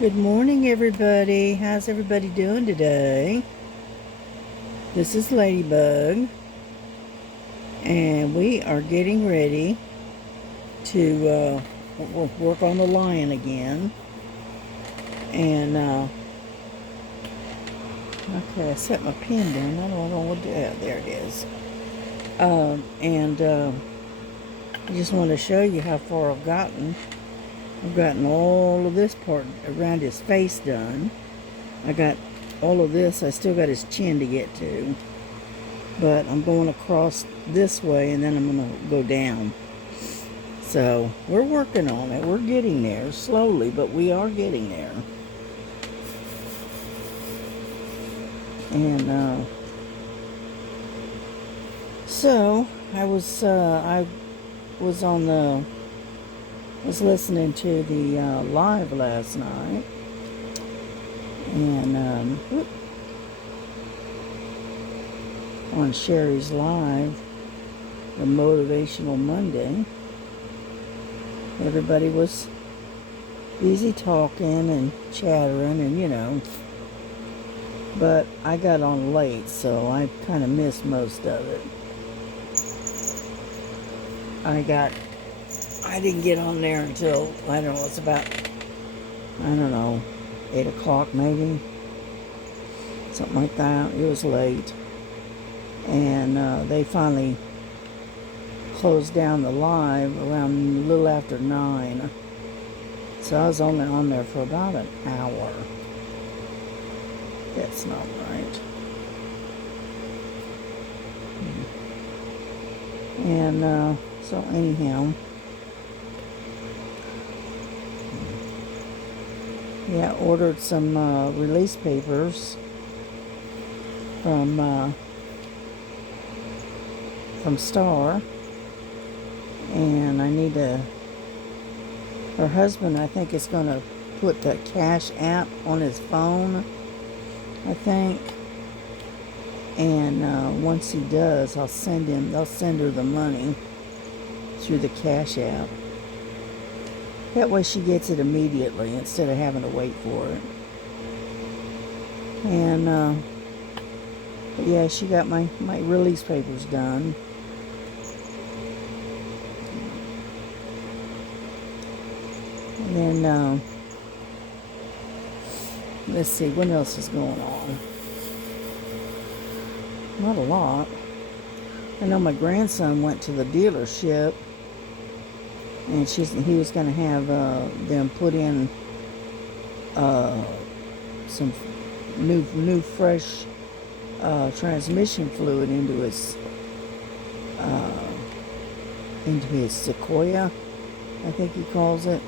Good morning, everybody. How's everybody doing today? This is Ladybug, and we are getting ready to work on the lion again. And, okay, I set my pen down. I don't know what to do. Oh, there it is. I just want to show you how far I've gotten. I've gotten all of this part around his face done. I got all of this. I still got his chin to get to. But I'm going across this way and then I'm going to go down. So we're working on it. We're getting there slowly, but we are getting there. And so I was listening to the live last night, and on Sherry's live, the Motivational Monday. Everybody was busy talking and chattering and but I got on late, so I kind of missed most of it. I didn't get on there until, I don't know, it's about, 8 o'clock maybe, something like that. It was late. And they finally closed down the live around a little after 9. So I was only on there for about an hour. That's not right. And so anyhow, yeah, ordered some release papers from Star, and I need to. Her husband, I think, is going to put the Cash app on his phone, I think. And once he does, they'll send her the money through the Cash app. That way she gets it immediately instead of having to wait for it. And but yeah, she got my release papers done. And then let's see, what else is going on? Not a lot. I know my grandson went to the dealership, and he was going to have them put in some new fresh transmission fluid into his Sequoia, I think he calls it.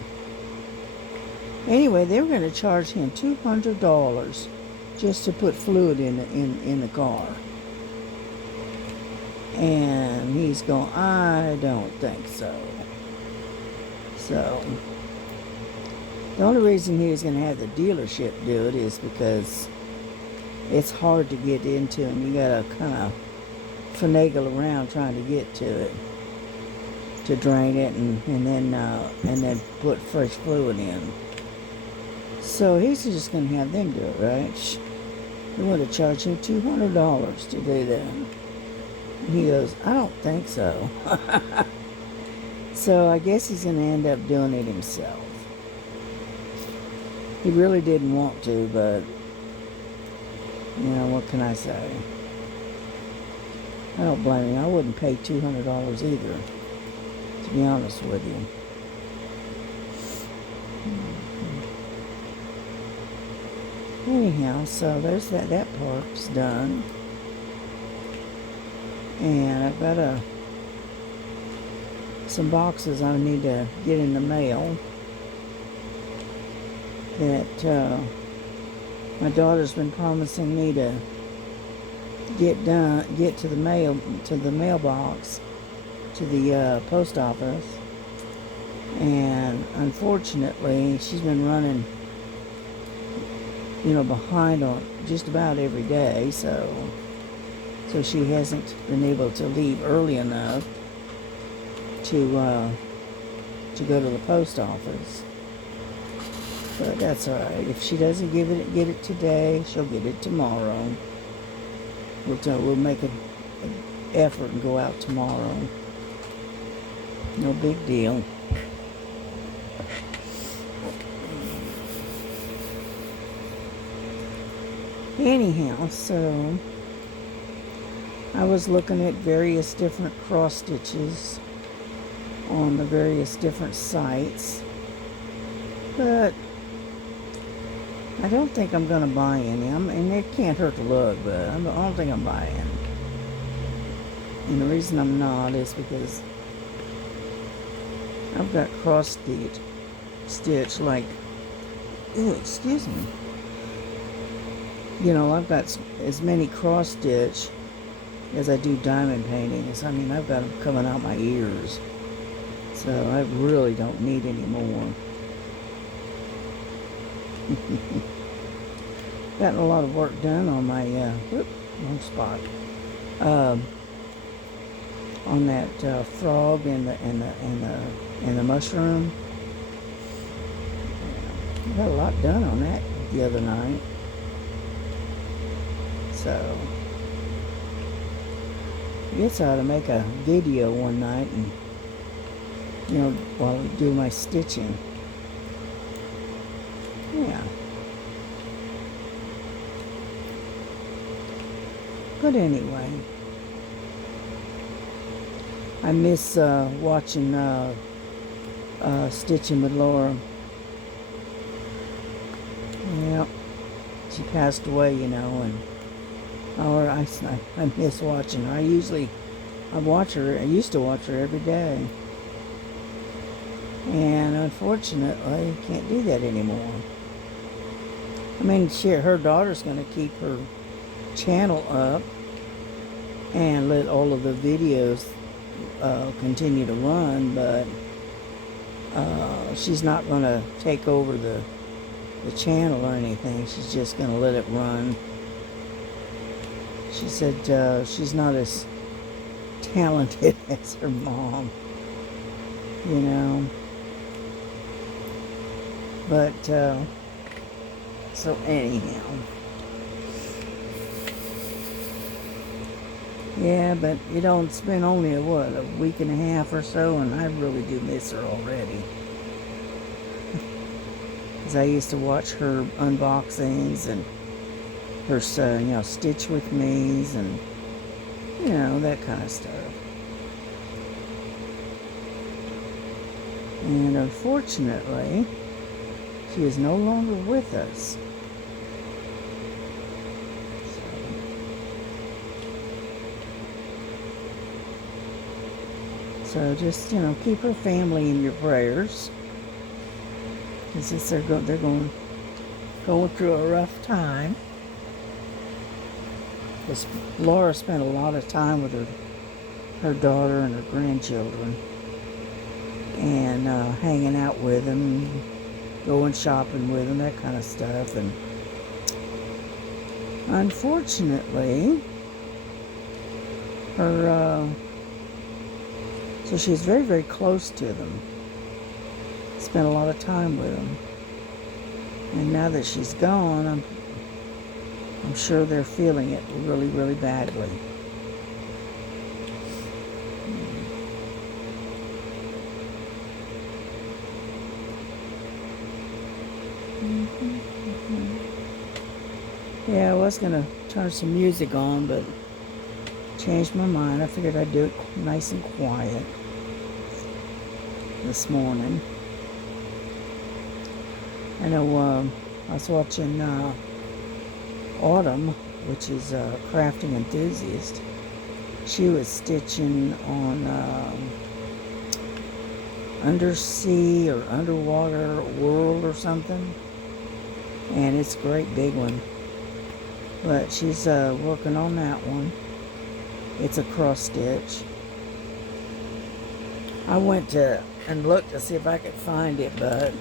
Anyway, they were going to charge him $200 just to put fluid in the car. And he's going, I don't think so. So, the only reason he was going to have the dealership do it is because it's hard to get into, and you got to kind of finagle around trying to get to it, to drain it, and then put fresh fluid in. So he's just going to have them do it, right? They want to charge him $200 to do that. And he goes, I don't think so. So I guess he's going to end up doing it himself. He really didn't want to, but what can I say? I don't blame him. I wouldn't pay $200 either, to be honest with you. Anyhow, so there's that part's done. And I've got some boxes I need to get in the mail that my daughter's been promising me to get to the mailbox, to the post office. And unfortunately, she's been running behind on just about every day, so she hasn't been able to leave early enough to go to the post office. But that's all right. If she doesn't get it today, she'll get it tomorrow. We'll make an effort and go out tomorrow. No big deal. Anyhow, so I was looking at various different cross stitches on the various different sites, but I don't think I'm going to buy any. And it can't hurt to look, but I don't think I'm buying. And the reason I'm not is because I've got cross stitch like, ew, excuse me. You know, I've got as many cross stitch as I do diamond paintings. I mean, I've got them coming out my ears. So I really don't need any more. Gotten a lot of work done on my, wrong spot. On that frog and the mushroom. Yeah, got a lot done on that the other night. So I guess I ought to make a video one night and, you know, while I do my stitching. Yeah. But anyway, I miss watching Stitching with Laura. Yeah, she passed away, you know, and I miss watching her. I used to watch her every day. And unfortunately, can't do that anymore. I mean, her daughter's going to keep her channel up and let all of the videos continue to run, but she's not going to take over the channel or anything. She's just going to let it run. She said she's not as talented as her mom, you know. But so anyhow, yeah, but you know, it's been only a week and a half or so, and I really do miss her already. Because I used to watch her unboxings and her, stitch with me's and, you know, that kind of stuff. And unfortunately, she is no longer with us. So just, you know, keep her family in your prayers. Because they're going through a rough time. Because Laura spent a lot of time with her daughter and her grandchildren. And hanging out with them, going shopping with them, that kind of stuff. And unfortunately, so she's very, very close to them. Spent a lot of time with them. And now that she's gone, I'm sure they're feeling it really, really badly. Yeah, I was going to turn some music on, but changed my mind. I figured I'd do it nice and quiet this morning. I know I was watching Autumn, which is a crafting enthusiast. She was stitching on undersea or underwater world or something. And it's a great big one. But she's working on that one. It's a cross stitch. I went and looked to see if I could find it, but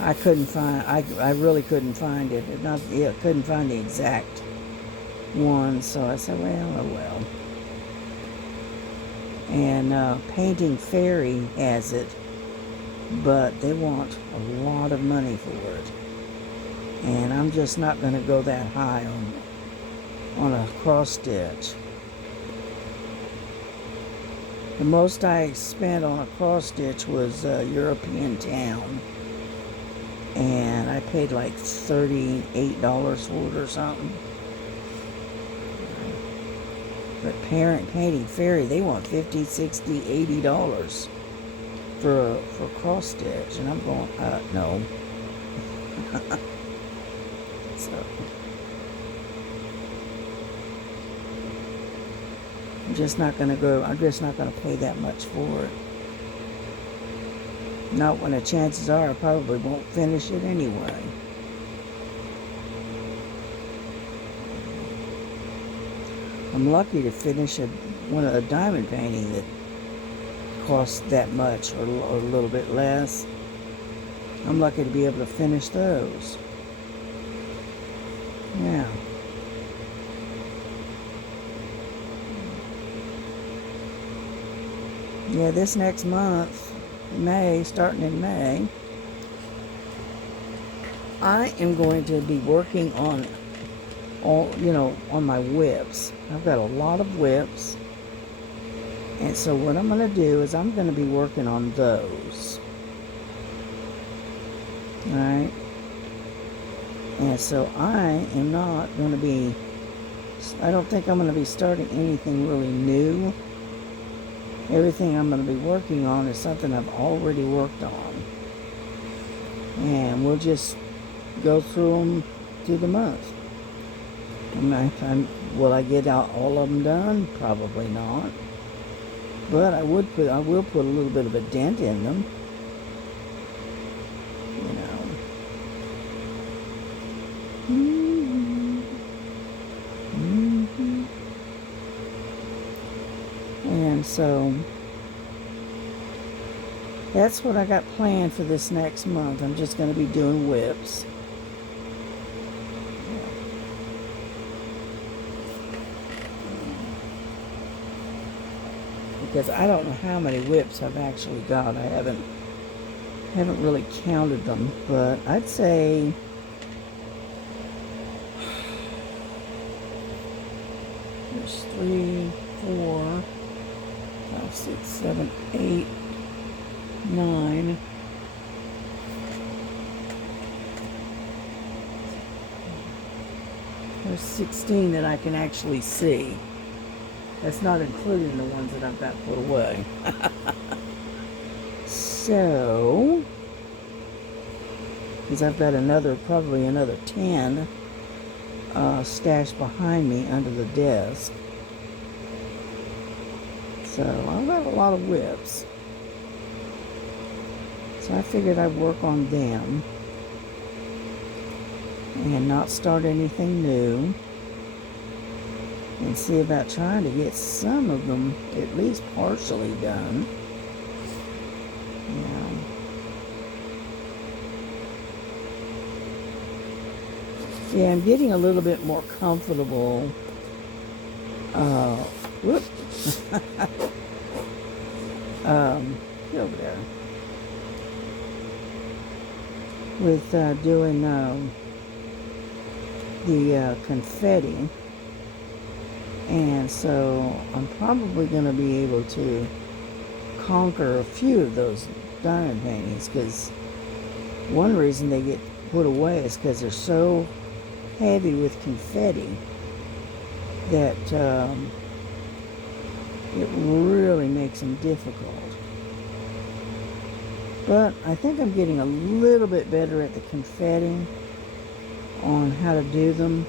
I couldn't find. I really couldn't find it. Couldn't find the exact one. So I said, well, oh well. And Painting Fairy has it, but they want a lot of money for it. And I'm just not going to go that high on a cross stitch. The most I spent on a cross stitch was European Town, and I paid like $38 for it or something. But Painting Fairy, they want $50, $60, $80 for cross stitch, and I'm going, no. So I'm just not going to pay that much for it. Not when the chances are I probably won't finish it anyway. I'm lucky to finish one of the diamond painting that costs that much or a little bit less. I'm lucky to be able to finish those. Yeah. Yeah, this next month, starting in May, I am going to be working on on my whips. I've got a lot of whips. And so what I'm going to do is I'm going to be working on those. Alright? And so I don't think I'm going to be starting anything really new. Everything I'm going to be working on is something I've already worked on. And we'll just go through them through the month. Will I get out all of them done? Probably not. But I will put a little bit of a dent in them. And so that's what I got planned for this next month. I'm just going to be doing whips. Because I don't know how many whips I've actually got. I haven't really counted them, but I'd say there's 3, 4, 5, 6, 7, 8, 9. There's 16 that I can actually see. That's not including the ones that I've got put away. So, because I've got probably another 10 stashed behind me under the desk. So, I've got a lot of whips. So I figured I'd work on them and not start anything new. And see about trying to get some of them at least partially done. Yeah, I'm getting a little bit more comfortable. Whoop. Get over there. With doing the confetti. And so I'm probably going to be able to conquer a few of those diamond paintings, because one reason they get put away is because they're so heavy with confetti that it really makes them difficult. But I think I'm getting a little bit better at the confetti on how to do them.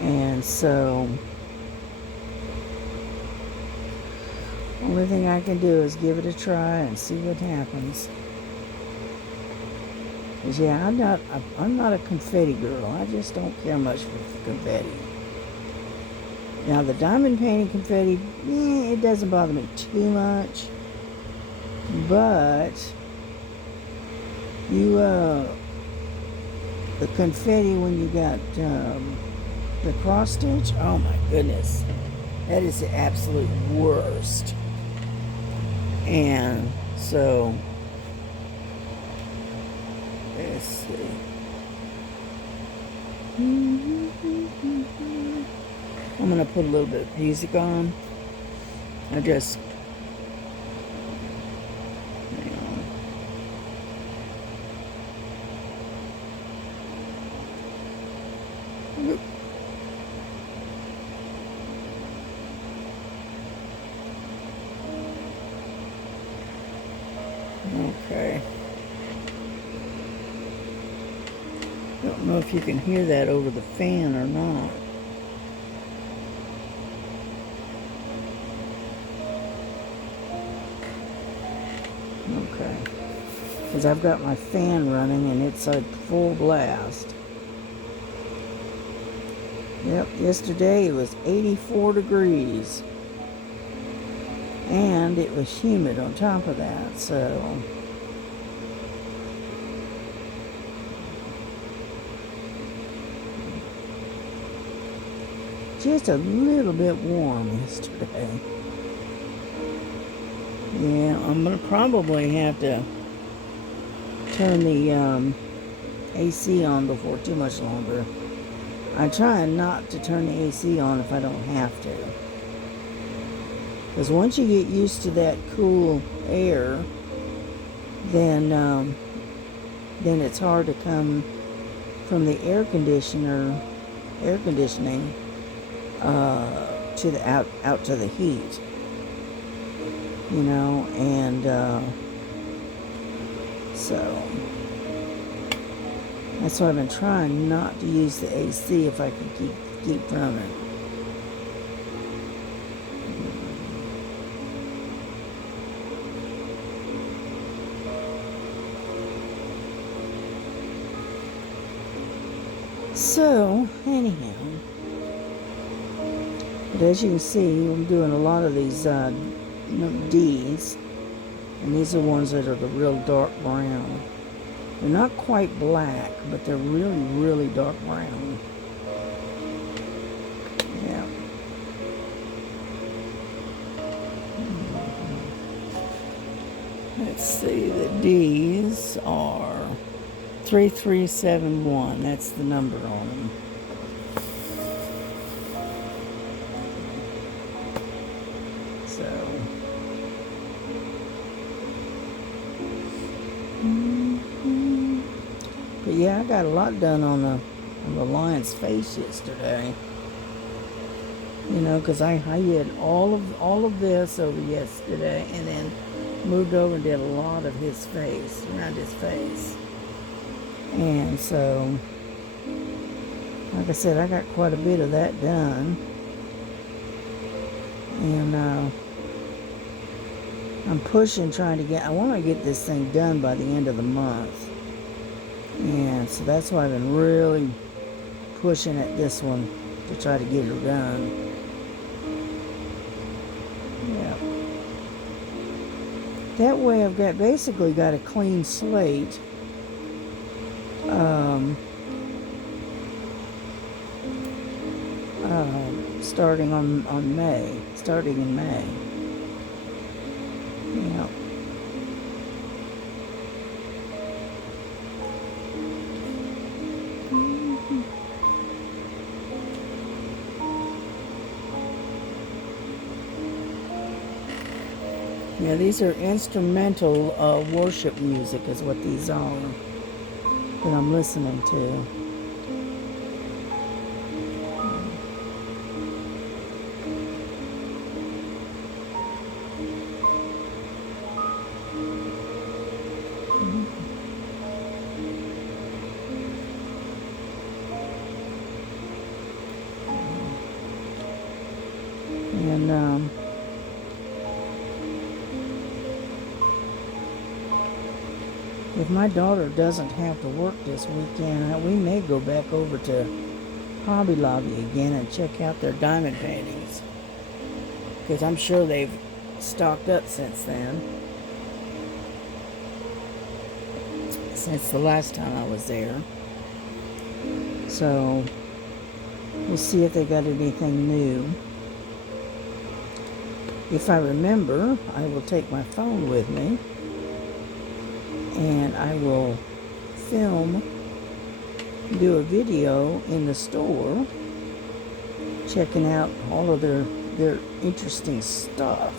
And so, only thing I can do is give it a try and see what happens. Because yeah, I'm not a confetti girl. I just don't care much for confetti. Now the diamond painting confetti, it doesn't bother me too much. But the confetti when you got the cross stitch, oh my goodness, that is the absolute worst. And So, let's see. I'm going to put a little bit of music on. I just, hang on. Oop. Okay. Don't know if you can hear that over the fan or not. Okay. Because I've got my fan running and it's at full blast. Yep, yesterday it was 84 degrees. And it was humid on top of that, so just a little bit warm yesterday. Yeah, I'm gonna probably have to turn the AC on before too much longer. I try not to turn the AC on if I don't have to. Because once you get used to that cool air, then it's hard to come from the air conditioning to the out to the heat. You know, and so that's why I've been trying not to use the AC if I can keep from it. So anyhow, but as you can see, I'm doing a lot of these D's, and these are ones that are the real dark brown. They're not quite black, but they're really, really dark brown. Yeah. Let's see, the D's are 3371. That's the number on them. But yeah, I got a lot done on the lion's face yesterday. You know, because I did all of this over yesterday, and then moved over and did a lot of his face, around his face. And so, like I said, I got quite a bit of that done. And I'm pushing, I want to get this thing done by the end of the month. And so that's why I've been really pushing at this one to try to get her done. Yeah. That way I've basically got a clean slate. Starting in May. Yeah. Yeah, these are instrumental worship music is what these are that I'm listening to. And if my daughter doesn't have to work this weekend, we may go back over to Hobby Lobby again and check out their diamond paintings. Because I'm sure they've stocked up since then. Since the last time I was there. So, we'll see if they got anything new. If I remember, I will take my phone with me and I will film, do a video in the store, checking out all of their interesting stuff.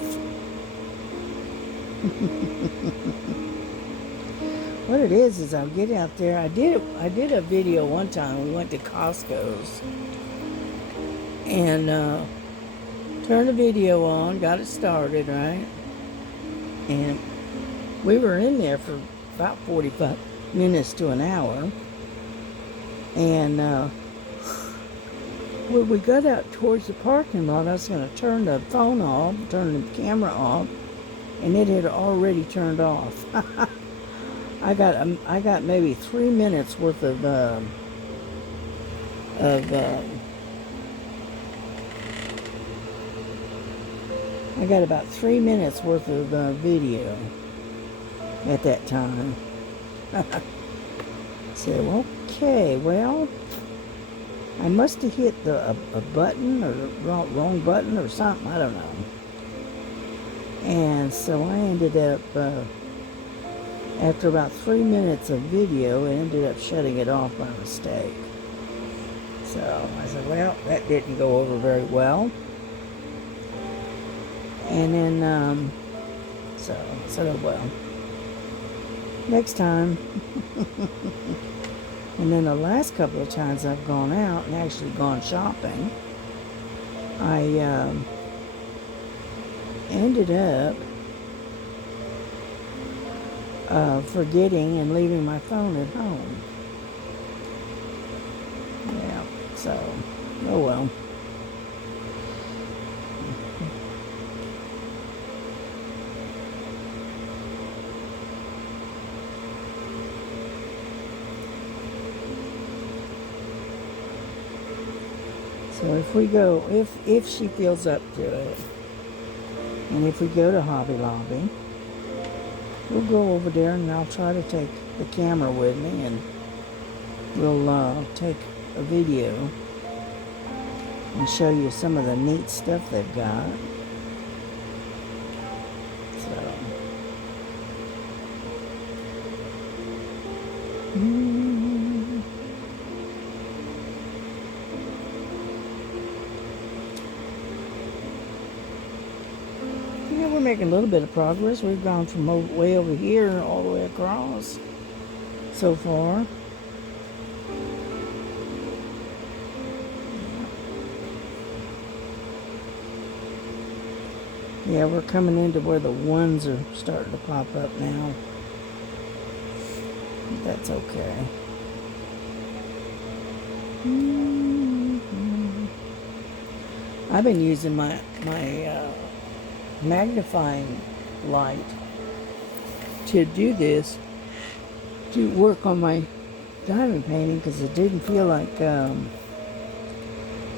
What it is I'll get out there. I did a video one time. We went to Costco's and turned the video on, got it started, right? And we were in there for about 45 minutes to an hour. And when we got out towards the parking lot, I was going to turn the phone off, turn the camera off, and it had already turned off. I got maybe 3 minutes worth of I got about 3 minutes worth of video at that time. So, okay, well, I must have hit a button or wrong button or something, I don't know. And so I ended up, after about 3 minutes of video, I ended up shutting it off by mistake. So I said, well, that didn't go over very well. And then, so I said, oh well, next time. And then the last couple of times I've gone out and actually gone shopping, I ended up forgetting and leaving my phone at home. Yeah, so, oh well. So if we go, if she feels up to it, and if we go to Hobby Lobby, we'll go over there and I'll try to take the camera with me and we'll take a video and show you some of the neat stuff they've got. So, yeah, we're making a little bit of progress. We've gone from way over here all the way across so far. Yeah, we're coming into where the ones are starting to pop up now. That's okay. I've been using my magnifying light to do this, to work on my diamond painting, because it didn't feel like I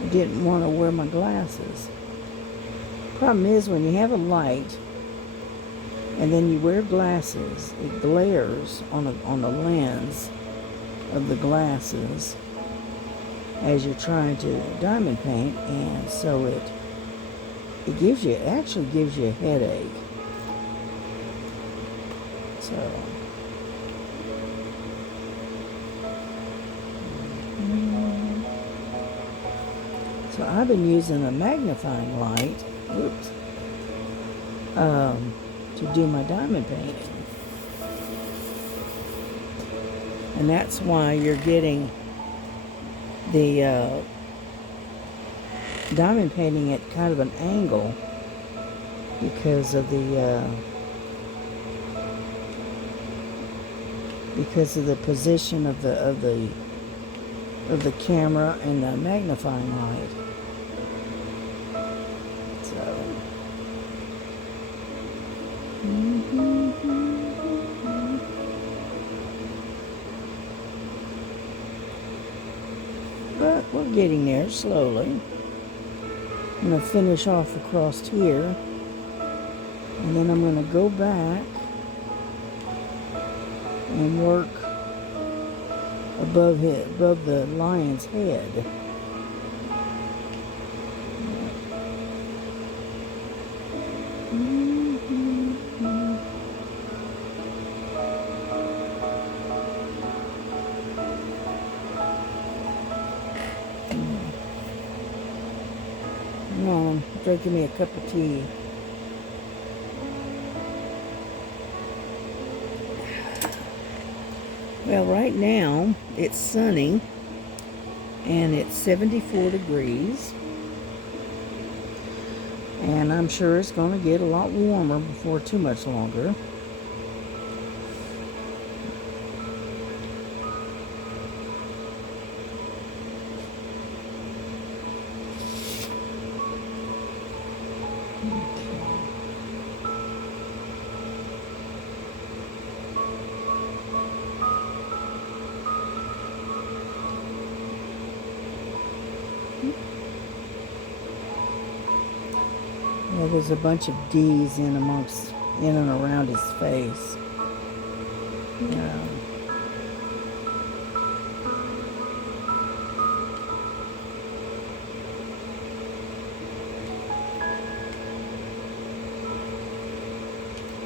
didn't want to wear my glasses. Problem is, when you have a light and then you wear glasses, it glares on the lens of the glasses as you're trying to diamond paint, and so it actually gives you a headache. So I've been using a magnifying light, to do my diamond painting. And that's why you're getting the diamond painting at kind of an angle, because of the position of the camera and the magnifying light. So but we're getting there slowly. I'm going to finish off across here, and then I'm going to go back and work above the lion's head. on, drinking me a cup of tea. Well, right now it's sunny and it's 74 degrees. And I'm sure it's going to get a lot warmer before too much longer. Yeah, there's a bunch of D's in and around his face. Yeah.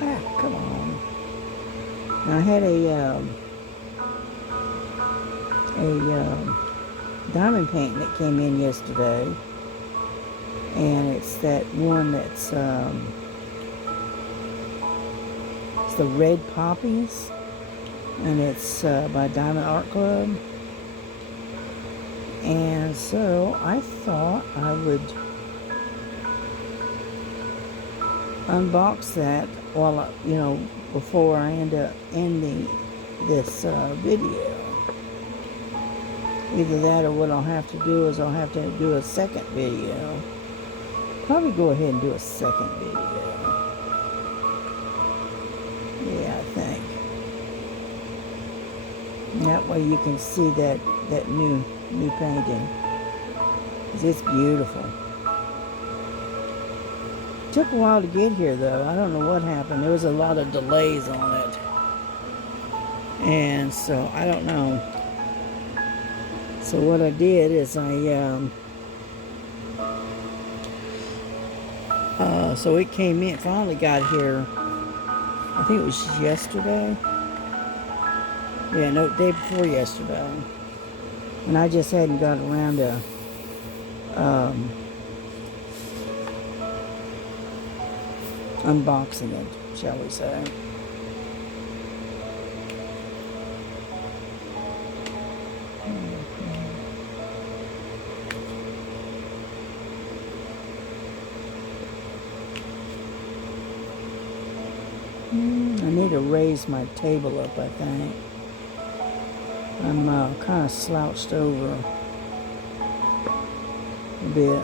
Ah, come on. Now, I had a diamond painting that came in yesterday. And it's that one that's it's the Red Poppies, and it's by Diamond Art Club. And so I thought I would unbox that while before I end up ending this video. Either that, or what I'll have to do is I'll have to do a second video. Probably go ahead and do a second video. Yeah, I think. And that way you can see that new painting. 'Cause it's beautiful. Took a while to get here though. I don't know what happened. There was a lot of delays on it. And so I don't know. So what I did is so it came in, finally got here, I think it was yesterday. Yeah, no, day before yesterday. And I just hadn't got around to unboxing it, shall we say. I need to raise my table up, I think. I'm kind of slouched over a bit.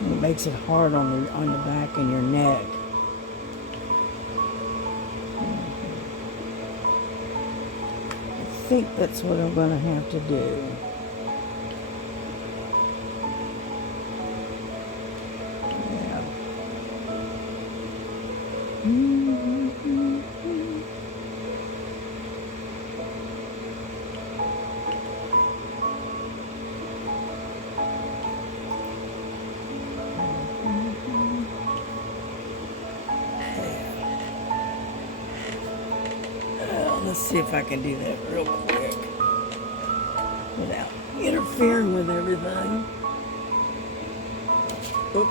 It makes it hard on the back and your neck. I think that's what I'm going to have to do. Let's see if I can do that real quick without interfering with everything. Oop.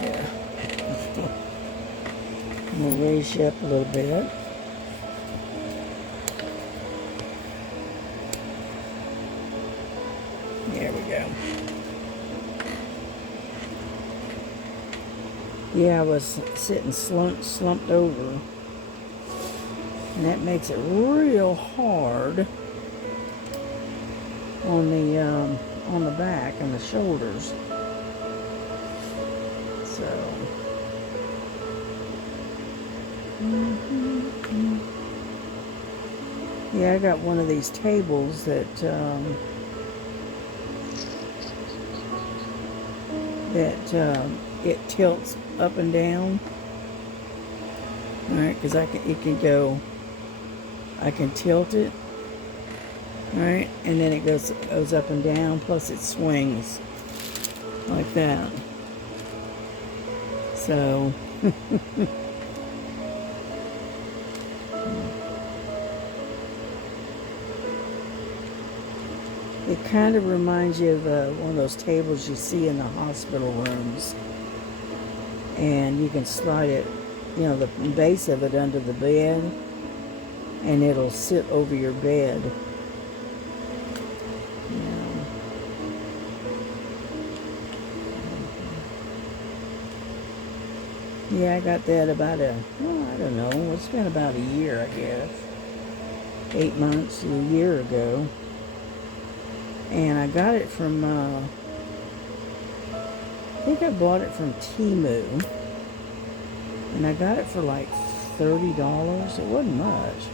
Yeah. I'm going to raise you up a little bit. There we go. Yeah, I was sitting slumped over, and that makes it real hard on the back and the shoulders. So, yeah, I got one of these tables that it tilts up and down. All right, because I can tilt it. All right, and then it goes up and down. Plus, it swings like that. So, It kind of reminds you of one of those tables you see in the hospital rooms. And you can slide it, the base of it under the bed, and it'll sit over your bed. Yeah, I got that about I don't know, it's been about a year, I guess. 8 months, a year ago. And I got it from, I think I bought it from Temu. And I got it for like $30. It wasn't much.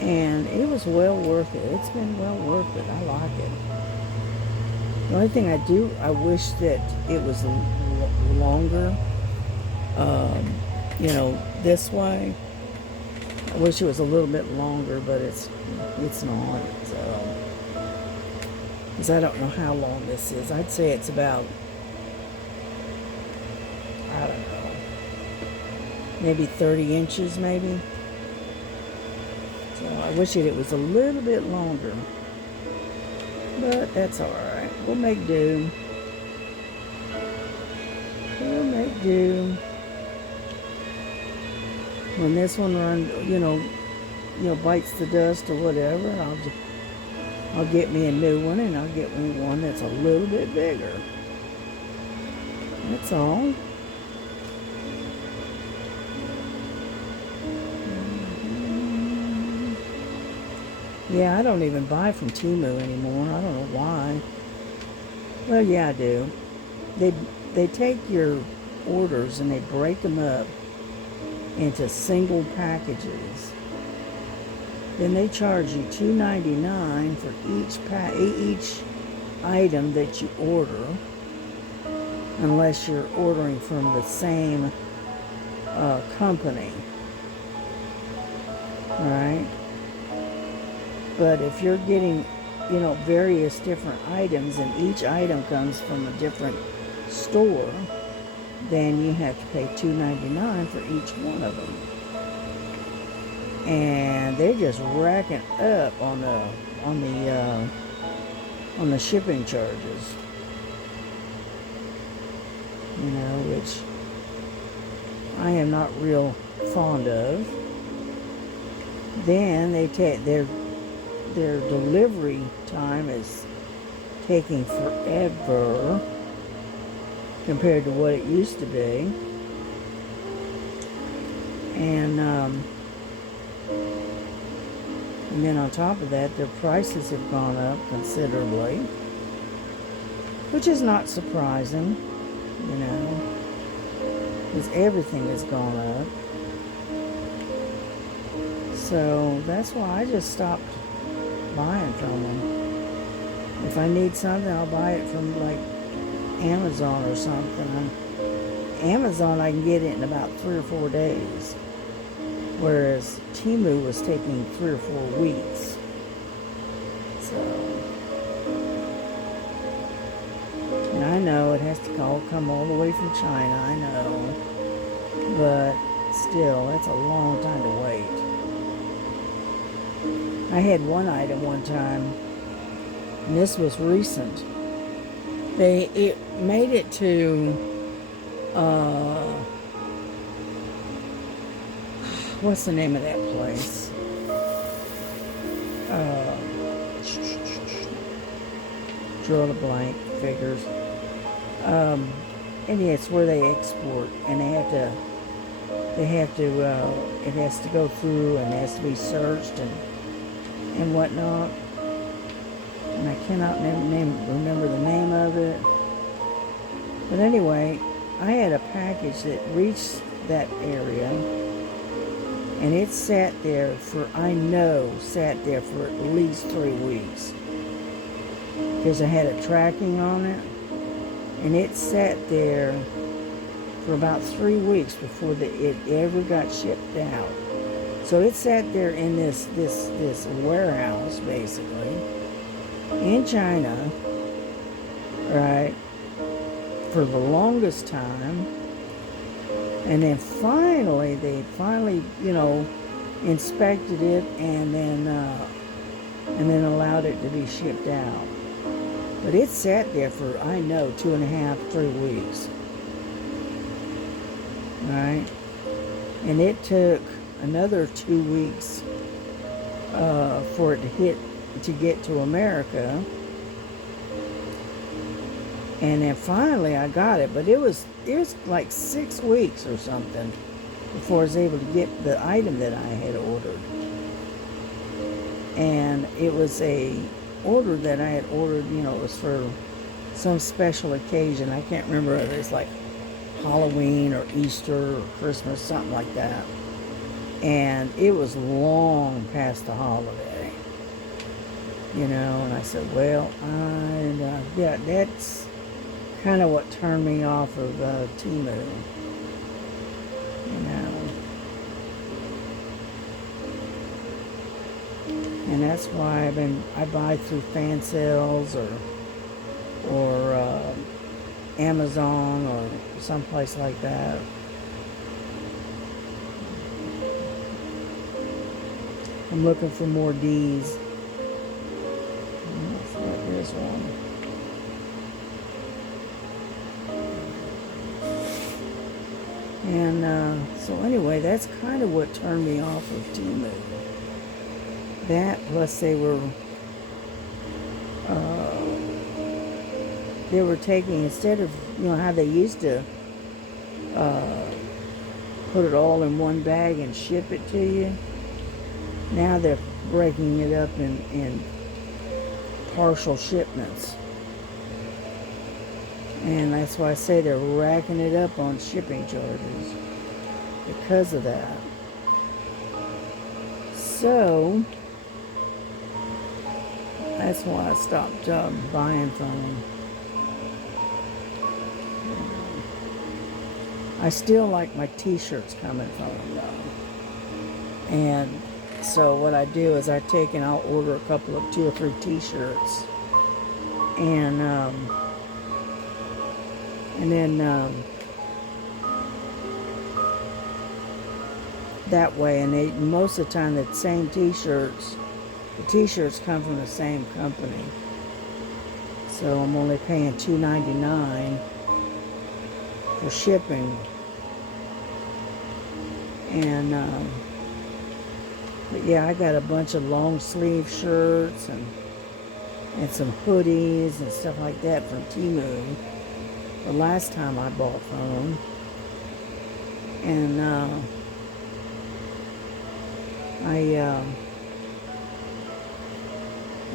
And it was well worth it. It's been well worth it. I like it. The only thing I wish that it was longer. This way. I wish it was a little bit longer, but it's not. So, because I don't know how long this is. I'd say it's about, I don't know, maybe 30 inches, maybe. So I wish it was a little bit longer, but that's all right. We'll make do. We'll make do. When this one runs, bites the dust or whatever, I'll get me a new one, and I'll get me one that's a little bit bigger. That's all. Yeah, I don't even buy from Temu anymore. I don't know why. Well, yeah, I do. They take your orders and they break them up into single packages. Then they charge you $2.99 for each item that you order, unless you're ordering from the same company. All right. But if you're getting, various different items, and each item comes from a different store, then you have to pay $2.99 for each one of them. And they're just racking up on the shipping charges. Which I am not real fond of. Then they take their delivery time is taking forever compared to what it used to be. And then on top of that, their prices have gone up considerably, which is not surprising, because everything has gone up. So that's why I just stopped buying from them. If I need something, I'll buy it from like Amazon or something. On Amazon, I can get it in about 3 or 4 days, whereas Temu was taking 3 or 4 weeks. So, and I know it has to all come all the way from China, I know, but still, that's a long time to wait. I had one item one time, and this was recent. It made it to, what's the name of that place? Draw the blank, figures. And yeah, it's where they export, and it has to go through, and it has to be searched and whatnot. And I cannot remember the name of it. But anyway, I had a package that reached that area, and it sat there for at least 3 weeks. Because I had a tracking on it, and it sat there for about 3 weeks before it ever got shipped out. So it sat there in this warehouse, basically, in China, right, for the longest time. And then they finally, inspected it, and then and then allowed it to be shipped out. But it sat there for, I know, 2.5, 3 weeks. Right? And it took another 2 weeks for it to get to America. And then finally I got it, but it was like 6 weeks or something before I was able to get the item that I had ordered. And it was a order that I had ordered, it was for some special occasion. I can't remember if it's like Halloween or Easter or Christmas, something like that. And it was long past the holiday, and I said, well, yeah, that's kind of what turned me off of Temu, and that's why I buy through fan sales or Amazon or someplace like that. I'm looking for more D's. Here's one. And so anyway, that's kind of what turned me off of Temu. That plus they were taking, instead of how they used to put it all in one bag and ship it to you. Now they're breaking it up in partial shipments. And that's why I say they're racking it up on shipping charges because of that. So that's why I stopped buying from them. I still like my t-shirts coming from them though. And so what I do is I take and I'll order a couple of 2 or 3 t-shirts. And then that way, and most of the time the same t-shirts, the t-shirts come from the same company. So I'm only paying $2.99 for shipping. And but yeah, I got a bunch of long sleeve shirts and some hoodies and stuff like that from Temu the last time I bought from them. And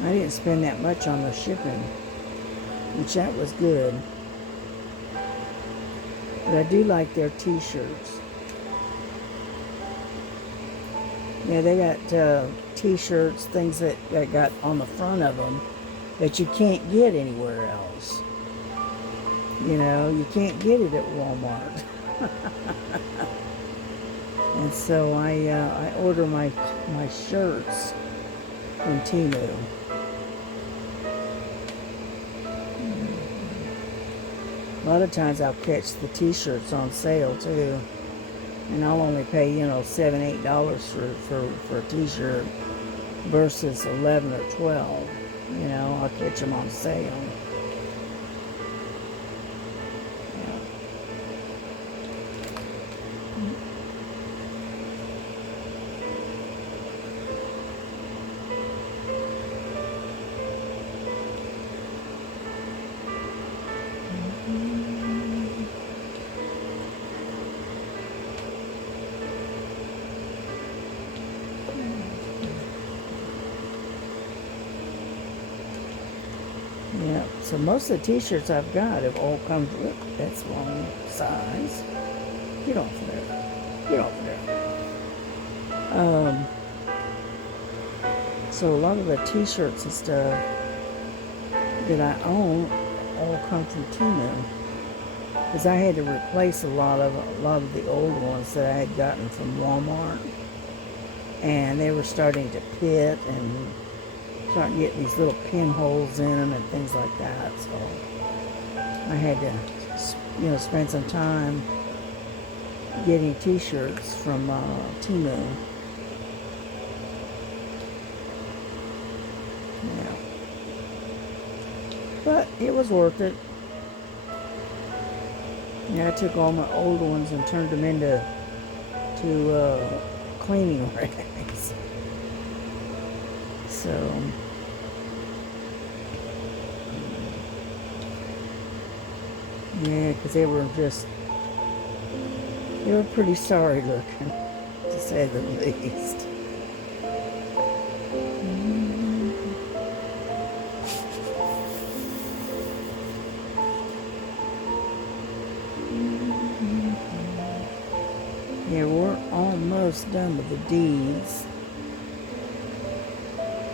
I didn't spend that much on the shipping, which that was good. But I do like their t-shirts. Yeah, they got t-shirts, things that got on the front of them that you can't get anywhere else. You can't get it at Walmart. And so I order my shirts from Temu. A lot of times I'll catch the t-shirts on sale too. And I'll only pay, $7, $8 for a t-shirt versus 11 or 12. I'll catch them on sale. Yeah, so most of the t-shirts I've got have all come, look, that's wrong size. Get off of there. Get off of there. So a lot of the t-shirts and stuff that I own all come from Temu. Because I had to replace a lot of the old ones that I had gotten from Walmart. And they were starting to pit and starting to get these little pinholes in them and things like that. So I had to, spend some time getting t-shirts from Temu. it was worth it. Yeah, I took all my old ones and turned them into cleaning rags. So yeah, because they were pretty sorry looking, to say the least. Yeah, we're almost done with the D's.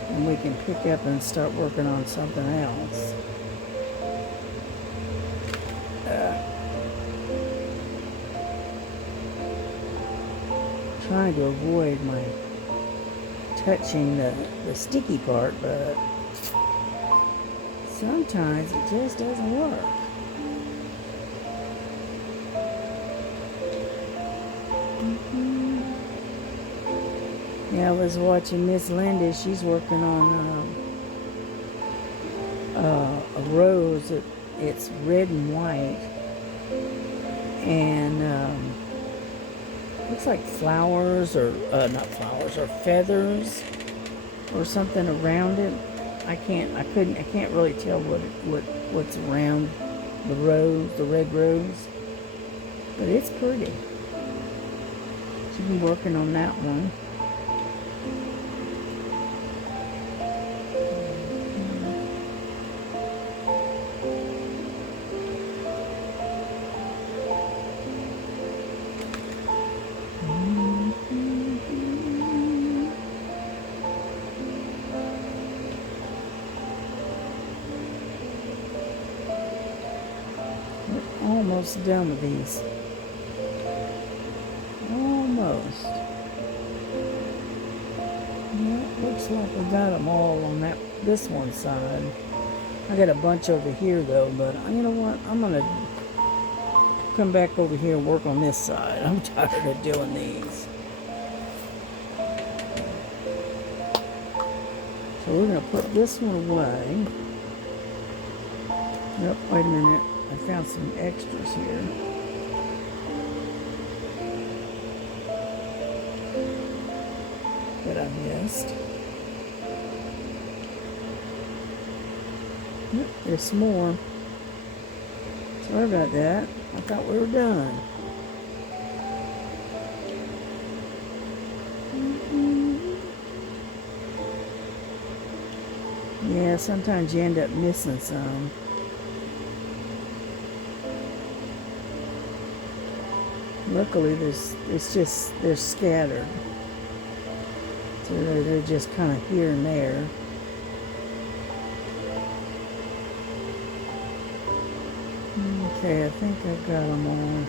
And we can pick up and start working on something else. Trying to avoid my touching the sticky part, but sometimes it just doesn't work. Yeah, I was watching Miss Linda. She's working on a rose. It's red and white, and looks like flowers, or not flowers, or feathers, or something around it. I can't really tell what's around the rose, the red rose, but it's pretty. She's been working on that one. Almost done with these. Almost. Yeah, looks like we got them all on this one side. I got a bunch over here though, but you know what? I'm gonna come back over here and work on this side. I'm tired of doing these. So we're gonna put this one away. Yep, wait a minute. I found some extras here. That I missed. Yep, there's some more. Sorry about that. I thought we were done. Yeah, sometimes you end up missing some. Luckily, they're scattered. So they're just kind of here and there. Okay, I think I've got them all.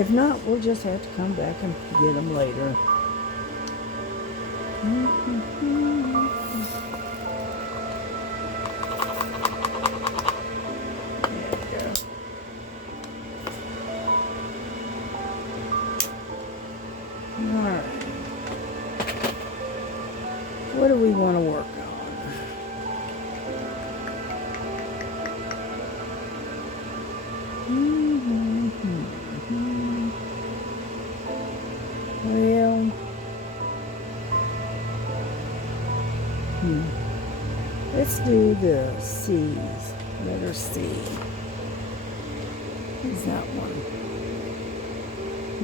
If not, we'll just have to come back and get them later. What do we want to work on? Well, let's do the C's. Letter C. Is that one?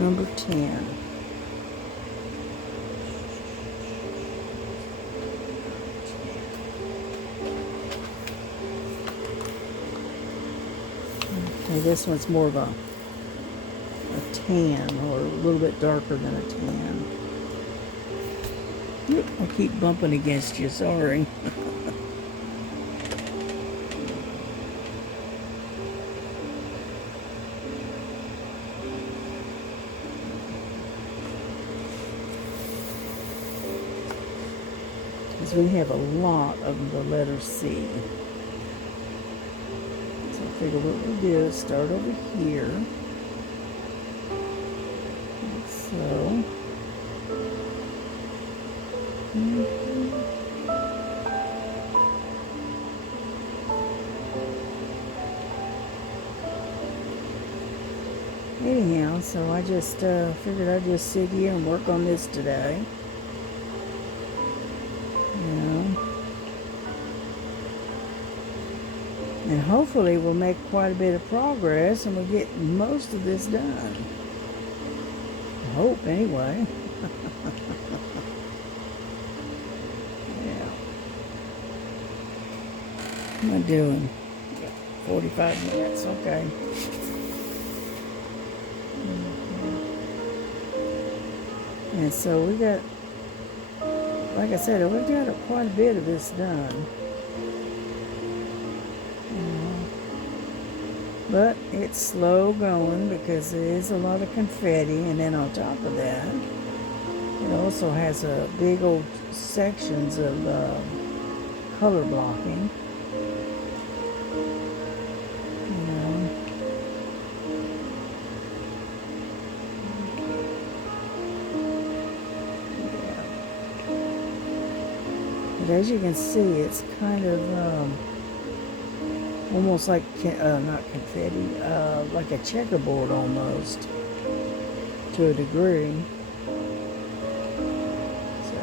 Number 10. Okay, this one's more of a tan, or a little bit darker than a tan. I keep bumping against you, sorry. Because we have a lot of the letter C. So I figure what we'll do is start over here. Like so. Anyhow, so I just figured I'd just sit here and work on this today. You know. And hopefully we'll make quite a bit of progress and we'll get most of this done. I hope, anyway. Yeah. What am I doing? 45 minutes, okay. And so we got, like I said, we've got quite a bit of this done. But it's slow going because there is a lot of confetti, and then on top of that, it also has a big old sections of color blocking. But as you can see, it's kind of almost like, not confetti, like a checkerboard almost, to a degree. So,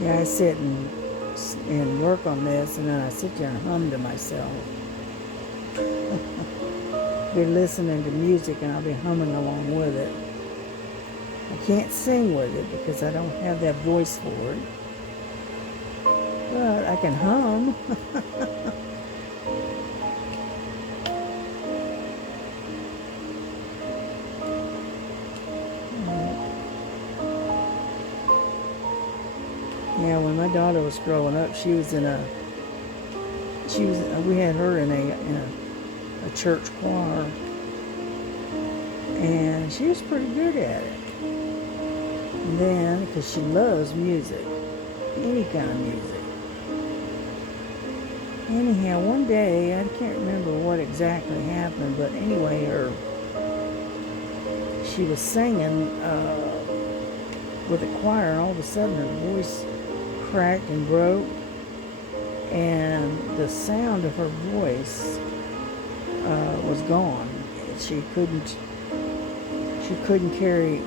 yeah, I sit and work on this, and then I sit there and hum to myself. Be listening to music and I'll be humming along with it. I can't sing with it because I don't have that voice for it, but I can hum. Yeah, when my daughter was growing up, we had her in a church choir, and she was pretty good at it. And then, because she loves music, any kind of music. Anyhow, one day, I can't remember what exactly happened, but anyway, she was singing with a choir, and all of a sudden her voice cracked and broke, and the sound of her voice was gone. She couldn't carry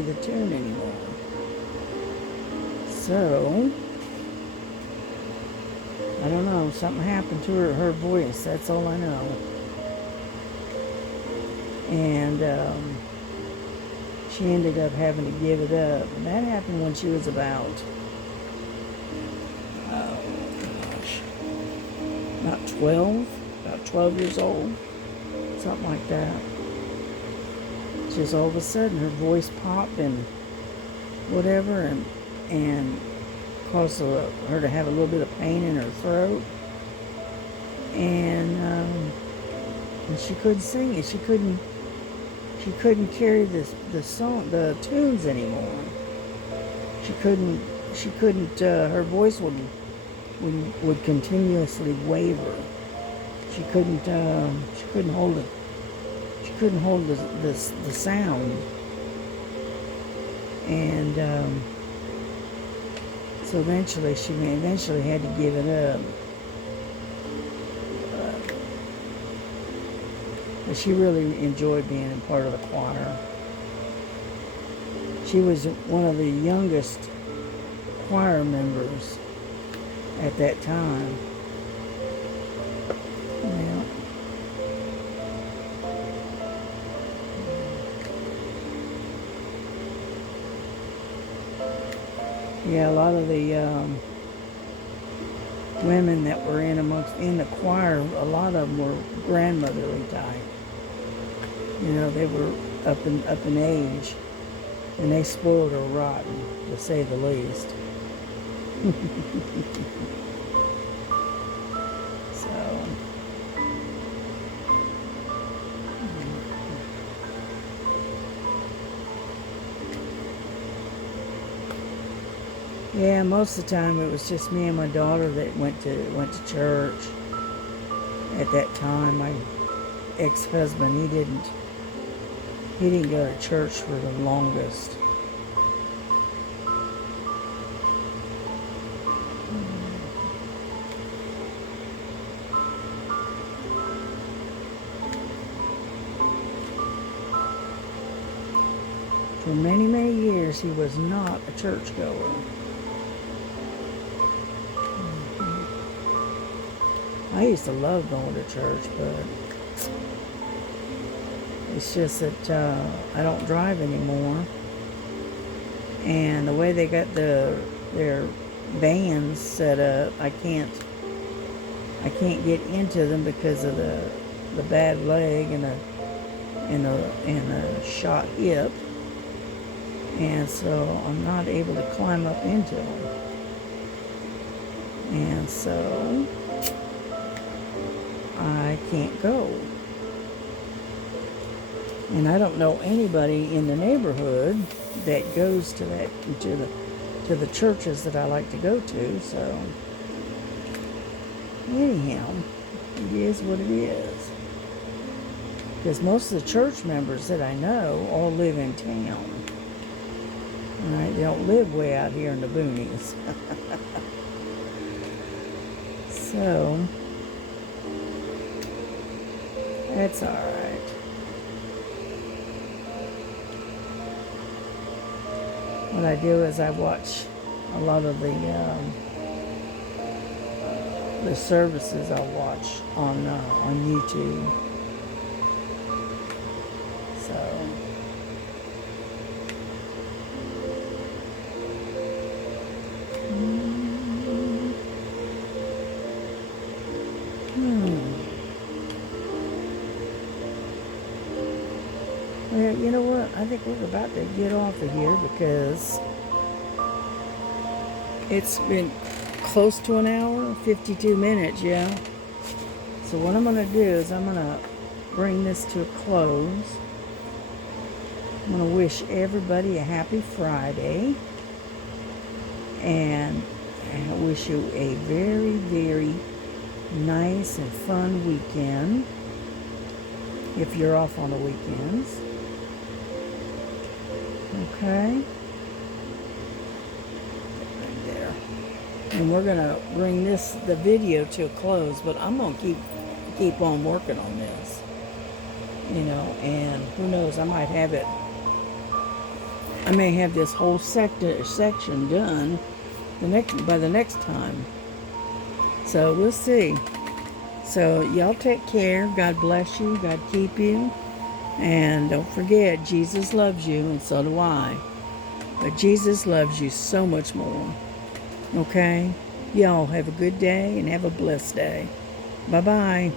the tune anymore. So I don't know, something happened to her voice, that's all I know. And she ended up having to give it up. And that happened when she was about, about 12 years old, something like that. Just all of a sudden her voice popped and whatever, and caused her to have a little bit of pain in her throat, and she couldn't sing it. She couldn't carry the tunes anymore. She couldn't. Her voice would continuously waver. She couldn't hold it. She couldn't hold the sound, and so eventually she had to give it up. But she really enjoyed being a part of the choir. She was one of the youngest choir members at that time. Yeah, a lot of the women that were in the choir, a lot of them were grandmotherly type. You know, they were up in age, and they spoiled her rotten, to say the least. So, yeah, most of the time it was just me and my daughter that went to church. At that time, ex-husband, he didn't go to church for the longest. For many, many years, he was not a churchgoer. I used to love going to church, but it's just that I don't drive anymore. And the way they got their vans set up, I can't get into them because of the bad leg and a shot hip. And so I'm not able to climb up into them. And so I can't go. And I don't know anybody in the neighborhood that goes to the churches that I like to go to. So anyhow, it is what it is. Because most of the church members that I know all live in town. Right? They don't live way out here in the boonies. So, that's alright. What I do is I watch a lot of the services I'll watch on YouTube. So, well, you know what? I think we're about to get off of here because it's been close to an hour, 52 minutes, yeah. So what I'm going to do is I'm going to bring this to a close. I'm going to wish everybody a happy Friday. And I wish you a very, very nice and fun weekend. If you're off on the weekends. Okay. Right there. And we're going to bring the video to a close, but I'm going to keep on working on this. You know, and who knows, I may have this whole section done by the next time. So we'll see. So y'all take care. God bless you. God keep you. And don't forget, Jesus loves you, and so do I. But Jesus loves you so much more. Okay? Y'all have a good day and have a blessed day. Bye-bye.